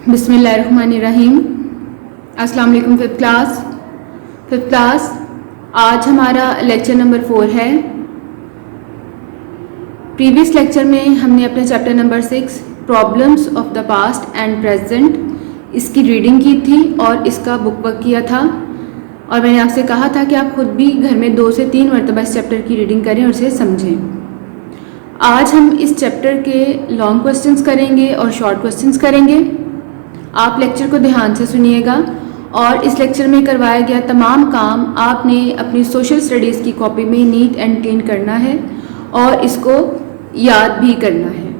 बिस्मिल्लाहिर्रहमानिर्रहीम। अस्सलाम वालेकुम फिफ्थ क्लास। आज हमारा लेक्चर नंबर 4 है। प्रीवियस लेक्चर में हमने अपने chapter number 6 problems of the past and present इसकी रीडिंग की थी और इसका बुक वर्क किया था। और मैंने आपसे कहा था कि आप खुद भी घर में 2 से 3 मरतबा इस चैप्टर की रीडिंग करें और उसे समझें। आज हम इस चैप्टर के लॉन्ग क्वेश्चंस करेंगे और शॉर्ट क्वेश्चंस करेंगे। आप लेक्चर को ध्यान से सुनिएगा और इस लेक्चर में करवाया गया तमाम काम आपने अपनी सोशल स्टडीज़ की कॉपी में नीट एंड क्लीन करना है और इसको याद भी करना है।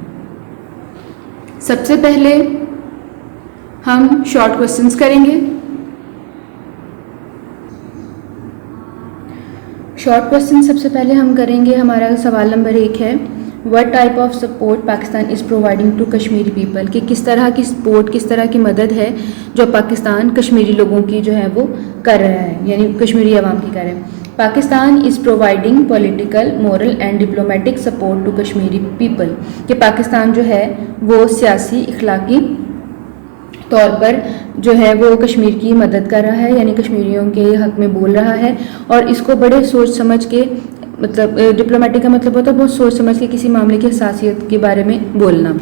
सबसे पहले हम शॉर्ट क्वेश्चंस करेंगे। शॉर्ट क्वेश्चन सबसे पहले हम करेंगे। हमारा सवाल नंबर 1 है, what type of support Pakistan is providing to Kashmiri people, कि किस तरह की सपोर्ट, किस तरह की मदद है जो पाकिस्तान कश्मीरी लोगों की जो है वो कर रहा है, यानी कश्मीरी अवाम की कर रहा है। Pakistan is providing political, moral and diplomatic support to Kashmiri people, कि पाकिस्तान जो है वो सियासी, इखलाकी तौर पर जो है वो कश्मीर की मदद कर रहा है, यानी कश्मीरियों के हक में बोल रहा है। और इसको बड़े सोच समझ के, मतलब डिप्लोमेटिक का मतलब होता है बहुत सोच समझ के किसी मामले की हसासियत के बारे में बोलना।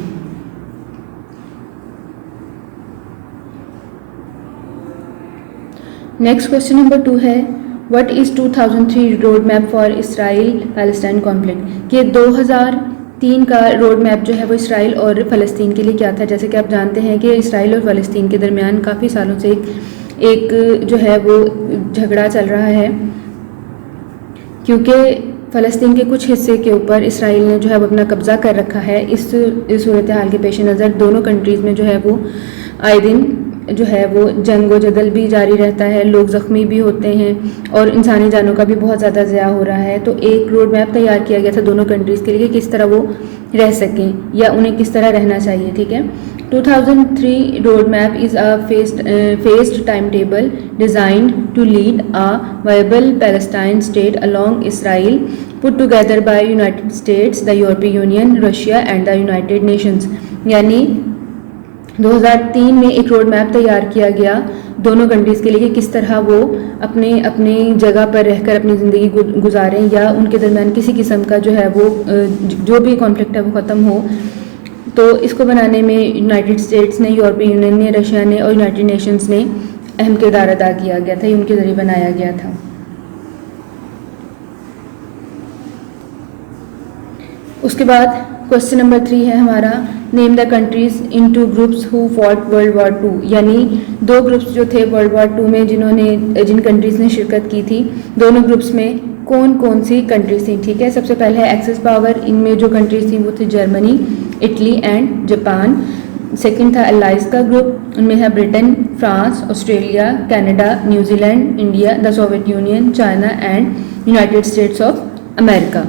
नेक्स्ट क्वेश्चन नंबर 2 है, what is 2003 road map for Israel Palestine conflict, कि 2003 का रोड मैप जो है वो इसराइल और फ़लस्तीन के लिए क्या था। जैसे कि आप जानते हैं कि इसराइल और फ़लस्तीन के दरमियान काफ़ी सालों से एक जो है वो झगड़ा चल रहा है, क्योंकि फ़लस्तीन के कुछ हिस्से के ऊपर इसराइल ने जो है वो अपना कब्ज़ा कर रखा है। इस सूरत हाल के पेश नज़र दोनों कंट्रीज़ में जो है वो आए दिन जो है वो जंग व जदल भी जारी रहता है, लोग ज़ख्मी भी होते हैं और इंसानी जानों का भी बहुत ज़्यादा ज़या हो रहा है। तो एक रोड मैप तैयार किया गया था दोनों कंट्रीज़ के लिए कि किस तरह वो रह सकें या उन्हें किस तरह रहना चाहिए। ठीक है, 2003 road map is a phased time table designed to lead a viable Palestine state along Israel, put together by United States, the European Union, Russia and the United Nations. यानी 2003 में एक रोड मैप तैयार किया गया दोनों countries के लिए कि किस तरह वो अपने अपनी जगह पर रहकर अपनी ज़िंदगी गुजारें या उनके दरमियान किसी किस्म का जो है वो जो भी कॉन्फ्लिक्ट है वो ख़त्म हो। तो इसको बनाने में यूनाइटेड स्टेट्स ने, यूरोपियन यूनियन ने, रशिया ने और यूनाइटेड नेशंस ने अहम किरदार अदा किया गया था, उनके ज़रिए बनाया गया था। उसके बाद क्वेश्चन नंबर 3 है हमारा, name the countries in 2 groups who fought world war 2, यानी 2 ग्रुप्स जो थे वर्ल्ड वॉर 2 में जिन कंट्रीज़ ने शिरकत की थी, दोनों ग्रुप्स में कौन कौन सी कंट्रीज थी। ठीक है, सबसे पहले है एक्सेस पावर, इनमें जो कंट्रीज थी वो थी Germany, Italy and Japan. Second था एलाइज का ग्रुप, उनमें है Britain, France, Australia, Canada, New Zealand, India, the Soviet union, China and United states of America.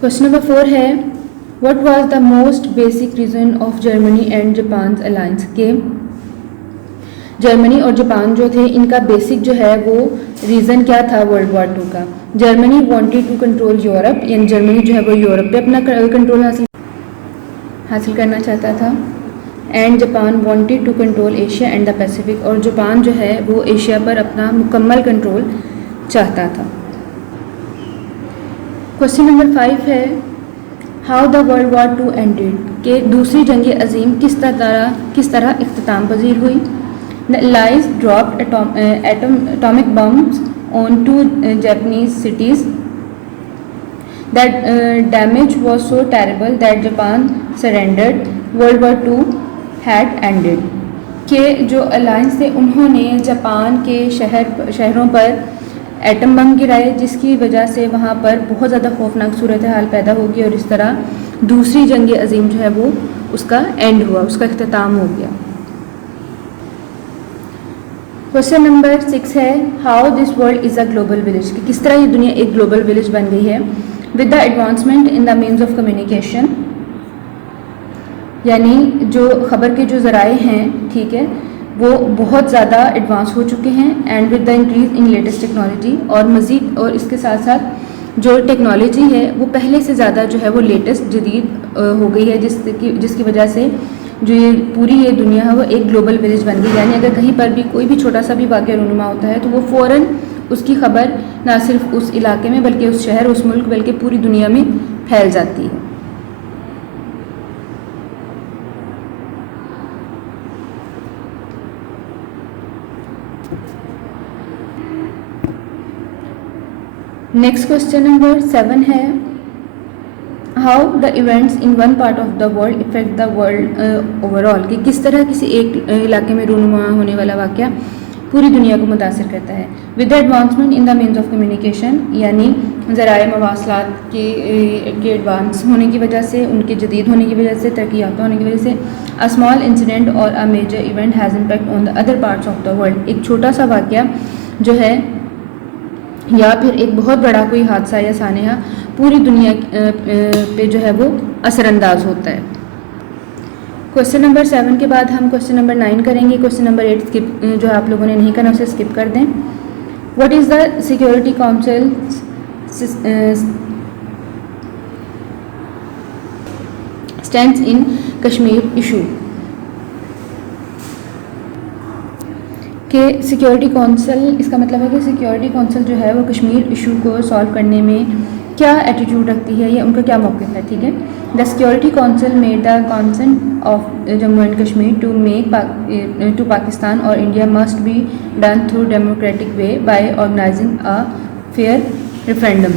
Question number 4 है, what was the most basic reason of Germany and Japan alliance, के Germany और Japan जो थे इनका basic जो है वो reason क्या था वर्ल्ड वॉर 2 का। Germany wanted to control Europe, यानी जर्मनी जो है वो यूरोप पे अपना कंट्रोल हासिल करना चाहता था। And Japan wanted to control Asia and the Pacific, और जापान जो है वो एशिया पर अपना मुकम्मल कंट्रोल चाहता था। क्वेश्चन नंबर 5 है, how the world war 2 ended, के दूसरी जंग अजीम किस तरह इख्तिताम पजीर हुई। The allies dropped atomic bombs on 2 Japanese cities, that damage was so terrible that Japan surrendered, world war 2 had ended, के जो अलायंस थे उन्होंने जापान के शहरों पर एटम बम गिराए, जिसकी वजह से वहाँ पर बहुत ज़्यादा खौफनाक सूरत हाल पैदा होगी और इस तरह दूसरी जंग अजीम जो है वो उसका एंड हुआ, उसका इख्तिताम हो गया। क्वेश्चन नंबर 6 है, how this world is a global village, कि किस तरह ये दुनिया एक ग्लोबल विलेज बन गई है। With the advancement in the means of communication, यानी जो ख़बर के जो ज़राए हैं, ठीक है, वो बहुत ज़्यादा एडवांस हो चुके हैं। And with the increase in latest technology, और मज़ीद और इसके साथ साथ जो टेक्नोलॉजी है वो पहले से ज़्यादा जो है वो लेटेस्ट जदीद हो गई है, जिसकी वजह से जो ये पूरी ये दुनिया है वो एक ग्लोबल विलेज बन गई। यानी अगर कहीं पर भी कोई भी छोटा सा भी वाक़या रूनुमा होता है तो वो फ़ौरन उसकी खबर ना सिर्फ उस इलाके में बल्कि उस शहर, उस मुल्क, बल्कि पूरी दुनिया में फैल जाती है। नेक्स्ट क्वेश्चन नंबर 7 है, how the events in one part of the world effect the world overall, कि किस तरह किसी एक इलाके में रूनुमा होने वाला वाक़या पूरी दुनिया को मुतासिर करता है। With the advancement in the means of communication, यानी ज़राए मवासलात के एडवांस होने की वजह से, उनके जदीद होने की वजह से, तरक्की याफ्ता होने की वजह से, अ स्मॉल इंसिडेंट और a major event has impact on the other parts of the world, एक छोटा सा वाक़या जो है या फिर एक बहुत बड़ा कोई हादसा या सानेहा पूरी दुनिया पे जो है वो असरअंदाज होता है। क्वेश्चन नंबर 7 के बाद हम क्वेश्चन नंबर 9 करेंगे। क्वेश्चन नंबर 8 स्किप, जो आप लोगों ने नहीं करना उसे स्किप कर दें। What is the security council stands in Kashmir issue, कि सिक्योरिटी काउंसिल, इसका मतलब है कि सिक्योरिटी काउंसिल जो है वो कश्मीर इशू को सॉल्व करने में क्या एटीट्यूड रखती है या उनका क्या मौक़िफ़ है। ठीक है, the security council made the consent of Jammu and Kashmir to make to Pakistan और India must be done through democratic way by organizing a fair referendum,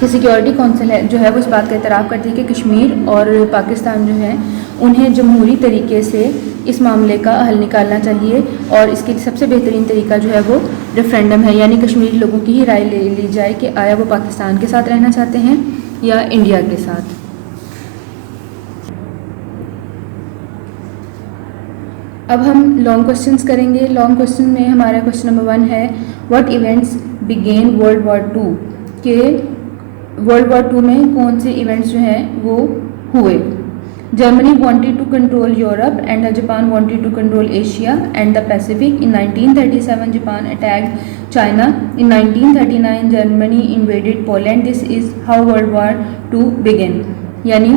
कि सिक्योरिटी काउंसिल है जो है वो इस बात का एतराफ़ करती है कि कश्मीर और पाकिस्तान जो है उन्हें जमहूरी तरीके से इस मामले का हल निकालना चाहिए और इसके लिए सबसे बेहतरीन तरीका जो है वो रेफरेंडम है, यानी कश्मीरी लोगों की ही राय ले ली जाए कि आया वो पाकिस्तान के साथ रहना चाहते हैं या इंडिया के साथ। अब हम लॉन्ग क्वेश्चंस करेंगे। लॉन्ग क्वेश्चन में हमारा क्वेश्चन नंबर 1 है, what events began world war 2, के वर्ल्ड वॉर 2 में कौन से इवेंट्स जो हैं वो हुए। Germany wanted to control Europe and Japan wanted to control Asia and the Pacific. In 1937, Japan attacked China. In 1939, Germany invaded Poland. This is how World War II began. यानी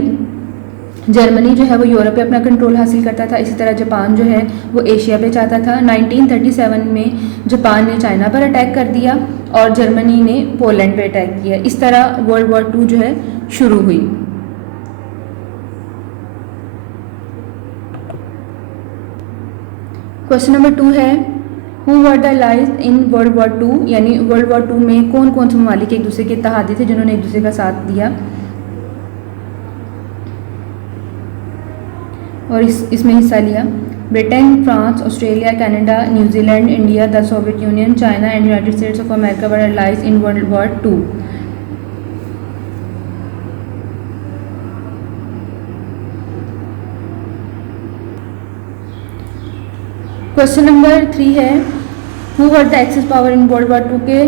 Germany जो है वो Europe पे अपना control हासिल करता था, इसी तरह जापान जो है वो एशिया पे चाहता था। 1937 में जापान ने चाइना पर अटैक कर दिया और जर्मनी ने पोलैंड पे अटैक किया। इस तरह वर्ल्ड वॉर 2 जो है शुरू हुई। क्वेश्चन नंबर 2 है, who were the allies in world war 2, यानी वर्ल्ड वॉर 2 में कौन कौन से ममालिक एक दूसरे के इत्तेहादी थे जिन्होंने एक दूसरे का साथ दिया। और इसमें हिस्सा लिया। Britain, France, Australia, Canada, New Zealand, India, the Soviet union, China and United states of America were allies in world war 2। Question number 3 है, who were the axis power in world war 2, के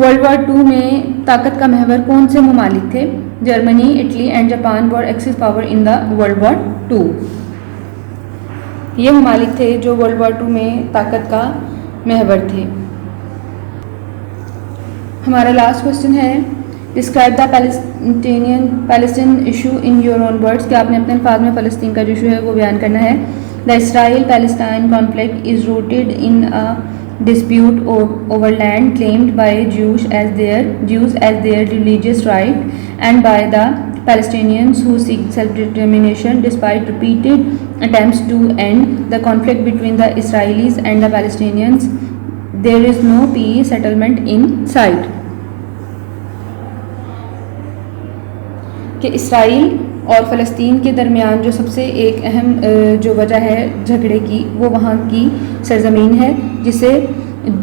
वर्ल्ड वॉर 2 में ताकत का महवर कौन से ममालिक थे। Germany, Italy and Japan were axis power in the world war 2। ये ममालिक थे जो वर्ल्ड वॉर 2 में ताकत का महवर थे। हमारा लास्ट क्वेश्चन है, describe the Palestine issue in your own words, कि आपने अपने अल्फाज में फ़लस्तीन का जो इशू है वो बयान करना है। The Israel-Palestine conflict is rooted in a dispute over land claimed by Jews as their religious right, and by the Palestinians who seek self-determination. Despite repeated attempts to end the conflict between the Israelis and the Palestinians, there is no peace settlement in sight. कि Israel और फ़लस्तीन के दरमियान जो सबसे एक अहम जो वजह है झगड़े की वो वहाँ की सरज़मीन है, जिसे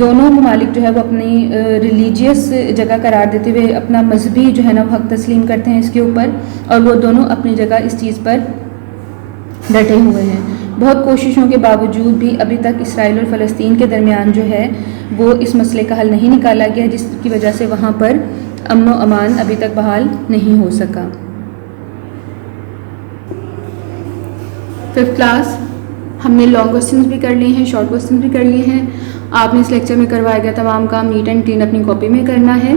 दोनों ममालिक जो है वो अपनी रिलीजियस जगह करार देते हुए अपना मजहबी जो है ना वो हक़ तस्लीम करते हैं इसके ऊपर, और वो दोनों अपनी जगह इस चीज़ पर डटे हुए हैं। बहुत कोशिशों के बावजूद भी अभी तक इसराइल और फ़लस्तीन के दरमियान जो है वो इस मसले का हल नहीं निकाला गया, जिसकी वजह से वहाँ पर अमन व अमान अभी तक बहाल नहीं हो सका। 5th क्लास हमने लॉन्ग क्वेश्चंस भी कर लिए हैं, शॉर्ट क्वेश्चंस भी कर लिए हैं। आपने इस लेक्चर में करवाया गया तमाम काम नीट एंड क्लीन अपनी कॉपी में करना है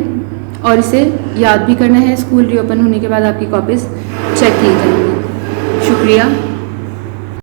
और इसे याद भी करना है। स्कूल रीओपन होने के बाद आपकी कॉपीज़ चेक की जाएंगी। शुक्रिया।